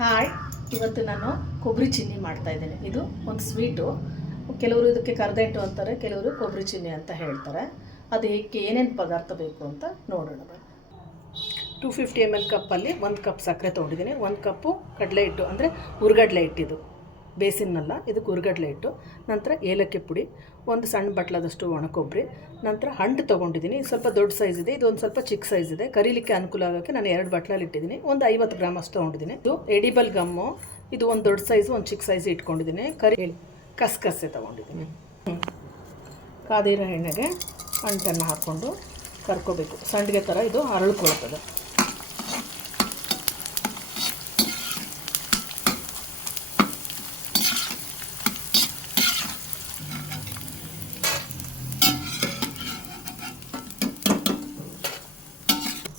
Hi, ಇವತ್ತು ನಾನು ಕೊಬ್ಬರಿ ಚಿನ್ನಿ ಮಾಡ್ತಾಯಿದ್ದೇನೆ. ಇದು ಒಂದು ಸ್ವೀಟು. ಕೆಲವರು ಇದಕ್ಕೆ ಕರ್ದೆಂಟು ಅಂತಾರೆ, ಕೆಲವರು ಕೊಬ್ಬರಿ ಚಿನ್ನಿ ಅಂತ ಹೇಳ್ತಾರೆ. ಅದು ಹೇಗೆ ಏನೇನು ಪದಾರ್ಥ ಬೇಕು ಅಂತ ನೋಡೋಣ. 250 ml ಕಪ್ಪಲ್ಲಿ 1 ಕಪ್ ಸಕ್ಕರೆ ತೊಗೊಂಡಿದ್ದೀನಿ. 1 ಕಪ್ಪು ಕಡಲೆ ಹಿಟ್ಟು ಅಂದರೆ ಹುರ್ಗಡ್ಲೆ ಹಿಟ್ಟಿದು, ಬೇಸಿನಲ್ಲ, ಇದಕ್ಕೆ ಹುರ್ಗಡ್ಲೆ ಹಿಟ್ಟು. ನಂತರ ಏಲಕ್ಕಿ ಪುಡಿ, ಒಂದು ಸಣ್ಣ ಬಟ್ಲದಷ್ಟು ಒಣಕೊಬ್ಬರಿ. ನಂತರ ಹಣ್ಣು ತೊಗೊಂಡಿದ್ದೀನಿ. ಸ್ವಲ್ಪ ದೊಡ್ಡ ಸೈಜ್ ಇದೆ, ಇದು ಒಂದು ಸ್ವಲ್ಪ ಚಿಕ್ಕ ಸೈಜ್ ಇದೆ. ಕರೀಲಿಕ್ಕೆ ಅನುಕೂಲ ಆಗೋಕ್ಕೆ ನಾನು 2 ಬಟ್ಲಲ್ಲಿ ಇಟ್ಟಿದ್ದೀನಿ. ಒಂದು 50 ಗ್ರಾಮ್ ಅಷ್ಟು ತೊಗೊಂಡಿದ್ದೀನಿ. ಇದು ಎಡಿಬಲ್ ಗಮ್ಮು, ಇದು ಒಂದು ದೊಡ್ಡ ಸೈಜು ಒಂದು ಚಿಕ್ಕ ಸೈಜ್ ಇಟ್ಕೊಂಡಿದ್ದೀನಿ. ಕಸಕಸೆ ತೊಗೊಂಡಿದ್ದೀನಿ. ಕಾದಿರೋ ಎಣ್ಣೆಗೆ ಅಂಟನ್ನು ಹಾಕ್ಕೊಂಡು ಕರ್ಕೋಬೇಕು. ಸಂಡಿಗೆ ಥರ ಇದು ಅರಳ್ಕೊಳ್ತದೆ.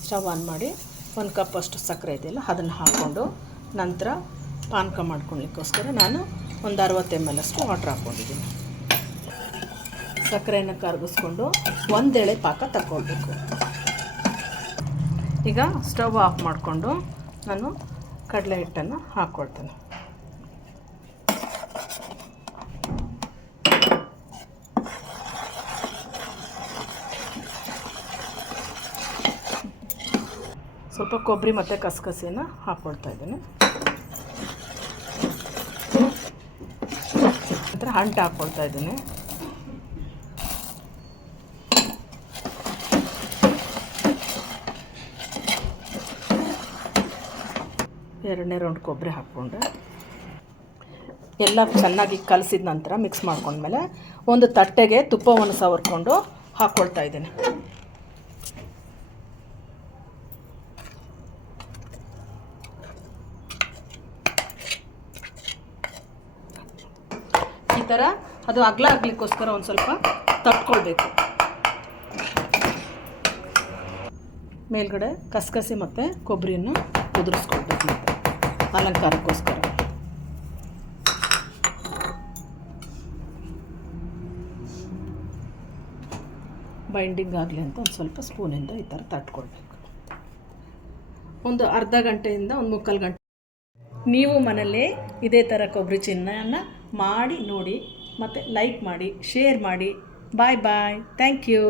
ಸ್ಟವ್ ಆನ್ ಮಾಡಿ 1 ಕಪ್ ಅಷ್ಟು ಸಕ್ಕರೆ ಇದೆಯಲ್ಲ ಅದನ್ನು ಹಾಕ್ಕೊಂಡು, ನಂತರ ಪಾನಕ ಮಾಡ್ಕೊಳ್ಲಿಕ್ಕೋಸ್ಕರ ನಾನು ಒಂದು 60 ml ಅಷ್ಟು ವಾಟ್ರ್ ಹಾಕ್ಕೊಂಡಿದ್ದೀನಿ. ಸಕ್ಕರೆಯನ್ನು ಕರಗಿಸ್ಕೊಂಡು ಒಂದೆಳೆ ಪಾಕ ತಗೊಳ್ಬೇಕು. ಈಗ ಸ್ಟವ್ ಆಫ್ ಮಾಡಿಕೊಂಡು ನಾನು ಕಡಲೆ ಹಿಟ್ಟನ್ನು ಹಾಕ್ಕೊಳ್ತೇನೆ. ಸ್ವಲ್ಪ ಕೊಬ್ಬರಿ ಮತ್ತು ಕಸಕಸಿಯನ್ನು ಹಾಕ್ಕೊಳ್ತಾ ಇದ್ದೀನಿ. ನಂತರ ಹಂಟು ಹಾಕ್ಕೊಳ್ತಾ ಇದ್ದೀನಿ. ಎರಡನೇ ರೌಂಡ್ ಕೊಬ್ಬರಿ ಹಾಕ್ಕೊಂಡೆ ಎಲ್ಲ ಚೆನ್ನಾಗಿ ಕಲಸಿದ ನಂತರ ಮಿಕ್ಸ್ ಮಾಡ್ಕೊಂಡ್ಮೇಲೆ ಒಂದು ತಟ್ಟೆಗೆ ತುಪ್ಪವನ್ನು ಸವರ್ಕೊಂಡು ಹಾಕ್ಕೊಳ್ತಾ ಇದ್ದೀನಿ. ಈ ಥರ ಅದು ಅಗಲ ಆಗಲಿಕ್ಕೋಸ್ಕರ ಒಂದು ಸ್ವಲ್ಪ ತಟ್ಕೊಳ್ಬೇಕು. ಮೇಲ್ಗಡೆ ಕಸಕಸಿ ಮತ್ತು ಕೊಬ್ಬರಿಯನ್ನು ಕುದಿರಿಸ್ಕೊಳ್ಬೇಕು ಅಲಂಕಾರಕ್ಕೋಸ್ಕರ. ಬೈಂಡಿಂಗ್ ಆಗಲಿ ಅಂತ ಒಂದು ಸ್ವಲ್ಪ ಸ್ಪೂನಿಂದ ಈ ಥರ ತಟ್ಕೊಳ್ಬೇಕು. ಒಂದು ಅರ್ಧ ಗಂಟೆಯಿಂದ ಒಂದು 3/4 ಗಂಟೆ ನೀವು ಮನೆಯಲ್ಲೇ ಇದೇ ಥರ ಕೊಬ್ಬರಿ ಚಿನ್ನನ್ನು ಮಾಡಿ ನೋಡಿ, ಮತ್ತು ಲೈಕ್ ಮಾಡಿ, ಶೇರ್ ಮಾಡಿ. Bye bye. Thank you.